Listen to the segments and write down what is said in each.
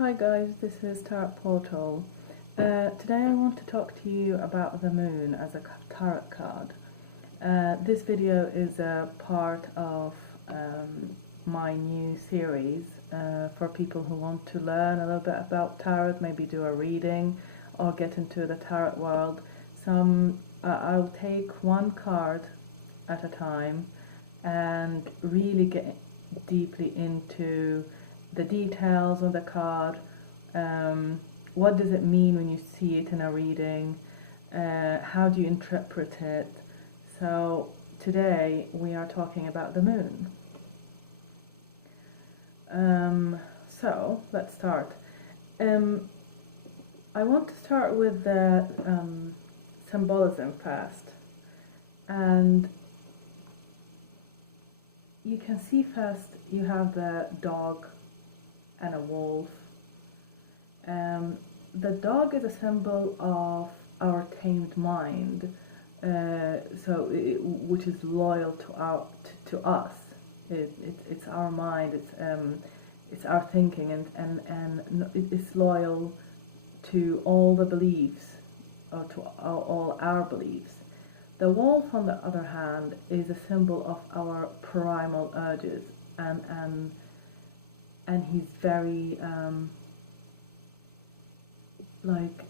Hi guys, this is Tarot Portal. Today I want to talk to you about the moon as a tarot card. This video is a part of my new series for people who want to learn a little bit about tarot, maybe do a reading or get into the tarot world. I'll take one card at a time and really get deeply into the details of the card. What does it mean when you see it in a reading? How do you interpret it? So today we are talking about the moon. So let's start. I want to start with the symbolism first, and you can see first you have the dog and a wolf. The dog is a symbol of our tamed mind, which is loyal to us. It's our mind. It's our thinking, and it's loyal to all the beliefs, or to all our beliefs. The wolf, on the other hand, is a symbol of our primal urges, and he's very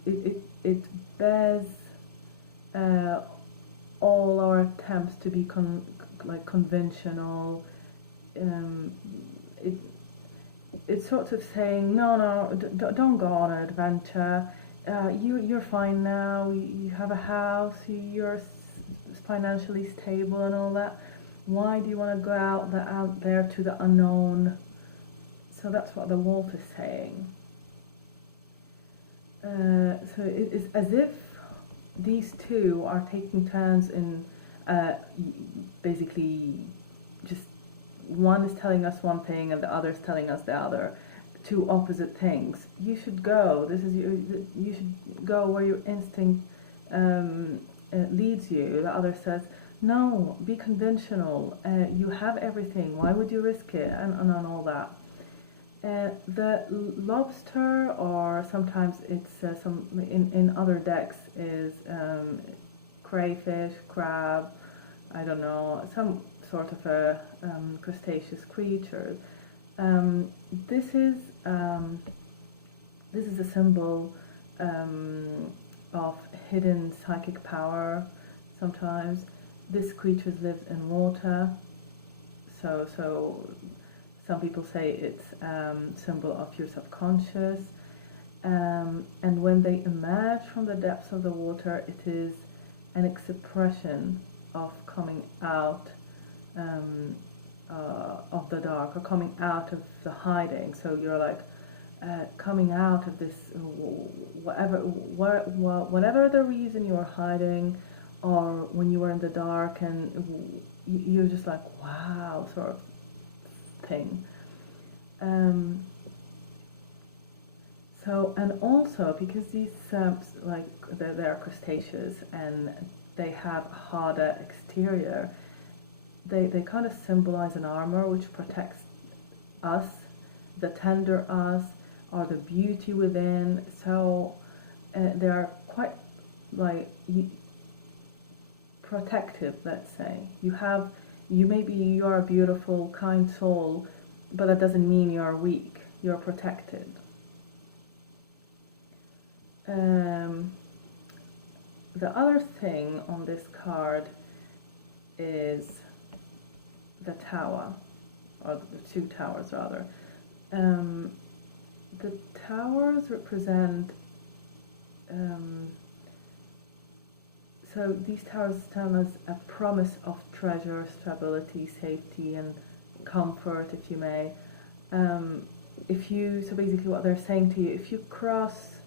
it bears all our attempts to be conventional. It's sort of saying no, don't go on an adventure. You're fine now. You have a house. You're financially stable and all that. Why do you want to go out there to the unknown? So that's what the wolf is saying. So it's as if these two are taking turns in basically just one is telling us one thing and the other is telling us the other, two opposite things. You should go. You should go where your instinct leads you. The other says, no, be conventional. You have everything. Why would you risk it? And all that. The lobster, or sometimes it's in other decks is crayfish, crab, I don't know, some sort of a crustaceous creature. This is a symbol of hidden psychic power. Sometimes this creature lives in water, so some people say it's symbol of your subconscious, and when they emerge from the depths of the water, it is an expression of coming out of the dark, or coming out of the hiding. So you're like coming out of this, whatever the reason you were hiding, or when you were in the dark and you're just like, wow, sort of thing. So, and also because these they're crustaceous and they have a harder exterior, they kind of symbolize an armor which protects us, the tender us, or the beauty within. So they are quite protective, let's say. You are a beautiful, kind soul, but that doesn't mean you're weak. You're protected. The other thing on this card is the tower, or the two towers rather. The towers represent so these towers tell us a promise of treasure, stability, safety, and comfort, if you may. So basically what they're saying to you, if you cross,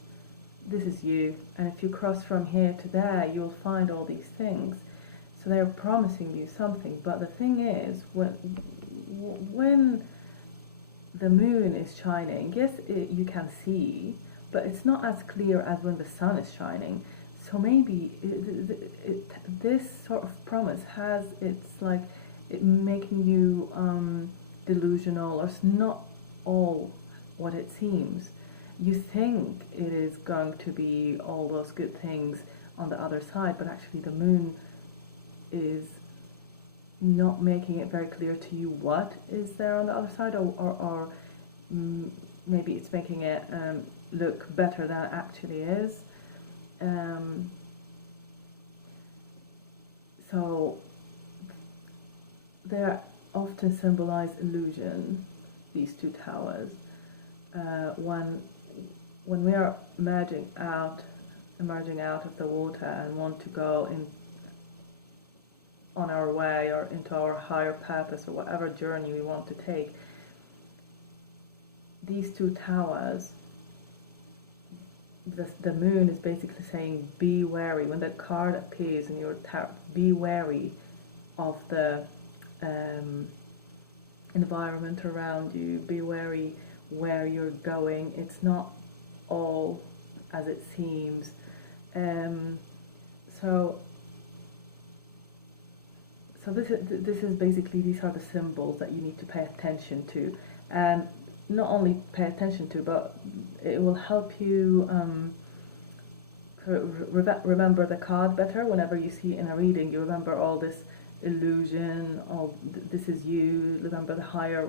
this is you, and if you cross from here to there, you'll find all these things. So they're promising you something. But the thing is, when the moon is shining, yes, you can see, but it's not as clear as when the sun is shining. So maybe this sort of promise has, it making you delusional, or it's not all what it seems. you think it is going to be all those good things on the other side, but actually the moon is not making it very clear to you what is there on the other side, or maybe it's making it look better than it actually is. So they often symbolize illusion, these two towers. When we are emerging out of the water and want to go in on our way or into our higher purpose or whatever journey we want to take, these two towers, the moon is basically saying, be wary. When that card appears in your tarot, be wary of the environment around you, be wary where you're going. It's not all as it seems. So this is basically, these are the symbols that you need to pay attention to, and not only pay attention to, but it will help you remember the card better. Whenever you see it in a reading, you remember all this illusion, all this is you. Remember the higher,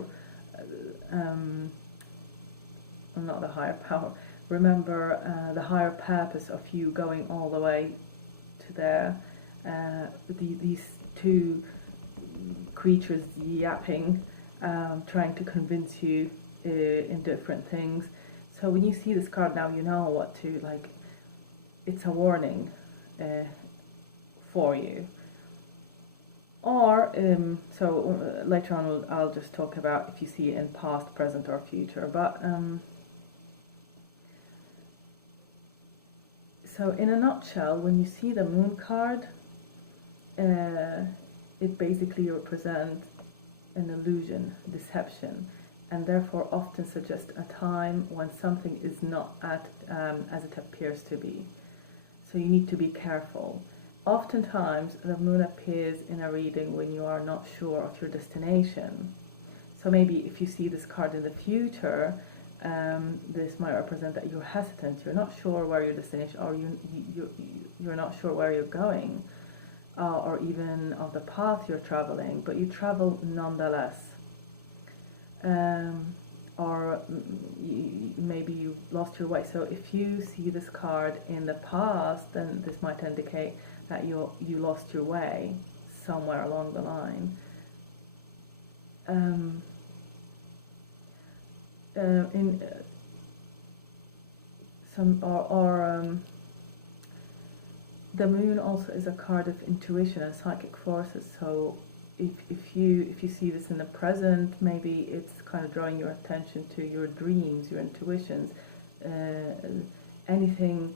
not the higher power. Remember the higher purpose of you going all the way to there. These two creatures yapping, trying to convince you in different things. So when you see this card now, you know what to, like, it's a warning for you. Or so later on I'll just talk about if you see it in past, present or future. But so in a nutshell, when you see the moon card, it basically represents an illusion, deception, and therefore often suggests a time when something is not as it appears to be. So you need to be careful. Oftentimes the moon appears in a reading when you are not sure of your destination. So maybe if you see this card in the future, this might represent that you're hesitant, you're not sure where your destination, or you're not sure where you're going, or even of the path you're traveling, but you travel nonetheless. Or maybe you lost your way. So if you see this card in the past, then this might indicate that you lost your way somewhere along the line. The moon also is a card of intuition and psychic forces. So if you see this in the present, maybe it's kind of drawing your attention to your dreams, your intuitions, anything.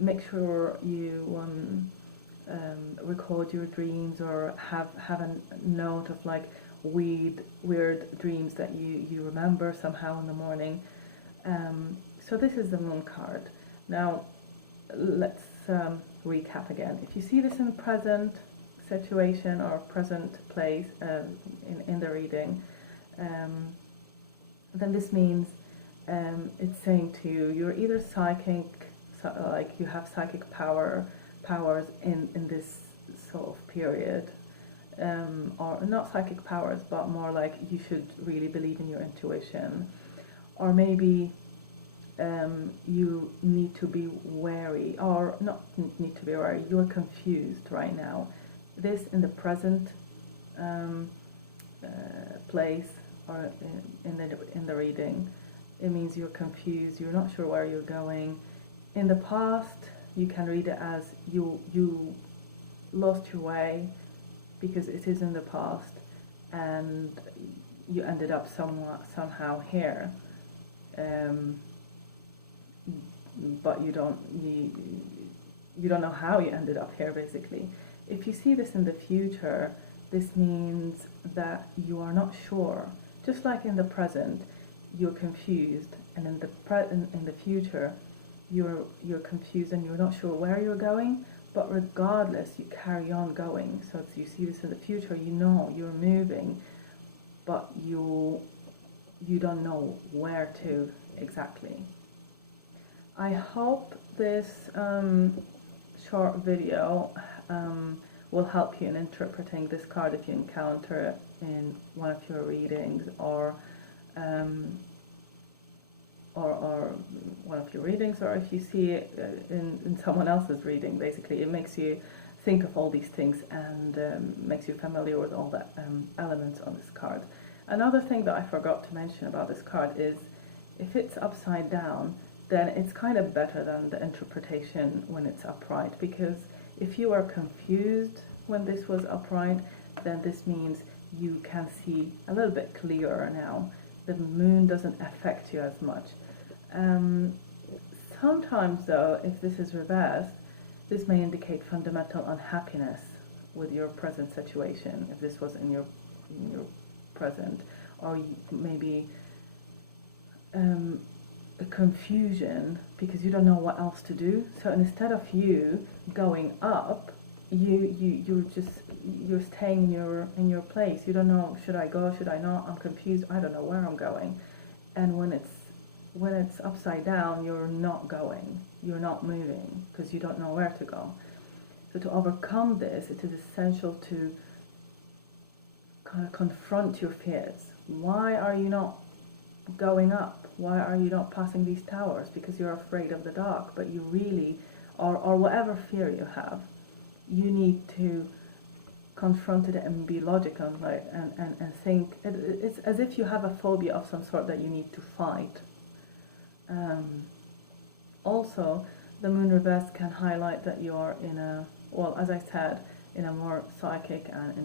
Make sure you record your dreams, or have a note of like weird dreams that you remember somehow in the morning. So this is the moon card. Now let's recap again. If you see this in the present situation or present place in the reading, then this means it's saying to you, you're either psychic, like you have psychic powers in this sort of period, or not psychic powers, but more like you should really believe in your intuition, or maybe you need to be wary, or not need to be wary, you're confused right now. This in the present place or in the reading, it means you're confused, you're not sure where you're going. In the past, you can read it as you lost your way, because it is in the past and you ended up somehow here, but you don't know how you ended up here, basically. If you see this in the future, this means that you are not sure. Just like in the present, you're confused, and in the future, you're confused and you're not sure where you're going. But regardless, you carry on going. So if you see this in the future, you know you're moving, but you don't know where to exactly. I hope this short video will help you in interpreting this card if you encounter it in one of your readings, or one of your readings, or if you see it in someone else's reading. Basically, it makes you think of all these things and makes you familiar with all the elements on this card. Another thing that I forgot to mention about this card is if it's upside down, then it's kind of better than the interpretation when it's upright, because if you are confused when this was upright, then this means you can see a little bit clearer now. The moon doesn't affect you as much. Sometimes though, if this is reversed, this may indicate fundamental unhappiness with your present situation, if this was in your present, or maybe a confusion because you don't know what else to do. So instead of you going up, you're staying in your place. You don't know, should I go, should I not? I'm confused, I don't know where I'm going. And when it's upside down, you're not going, you're not moving, because you don't know where to go. So to overcome this, it is essential to kind of confront your fears. Why are you not going up? Why are you not passing these towers? Because you're afraid of the dark, but you really, or whatever fear you have, you need to confront it and be logical, like, and think. It's as if you have a phobia of some sort that you need to fight. Also, the moon reverse can highlight that you're in a, well, as I said, in a more psychic and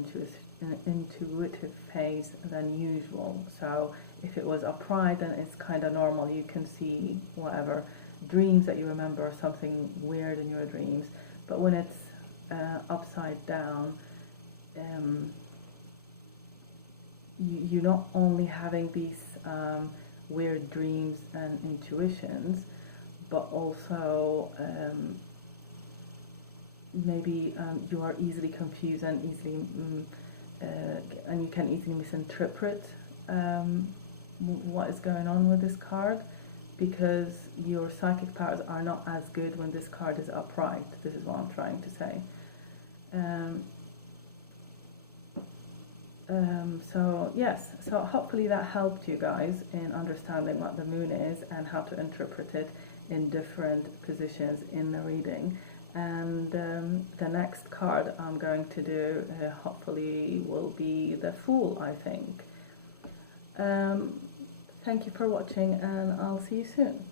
intuitive phase than usual. So if it was upright, then it's kind of normal. You can see whatever dreams that you remember, or something weird in your dreams. But when it's upside down, you're not only having these weird dreams and intuitions, but also maybe you are easily confused and easily and you can easily misinterpret what is going on with this card, because your psychic powers are not as good when this card is upright. This is what I'm trying to say. So yes, so hopefully that helped you guys in understanding what the moon is and how to interpret it in different positions in the reading. And the next card I'm going to do hopefully will be the Fool, I think. Thank you for watching, and I'll see you soon.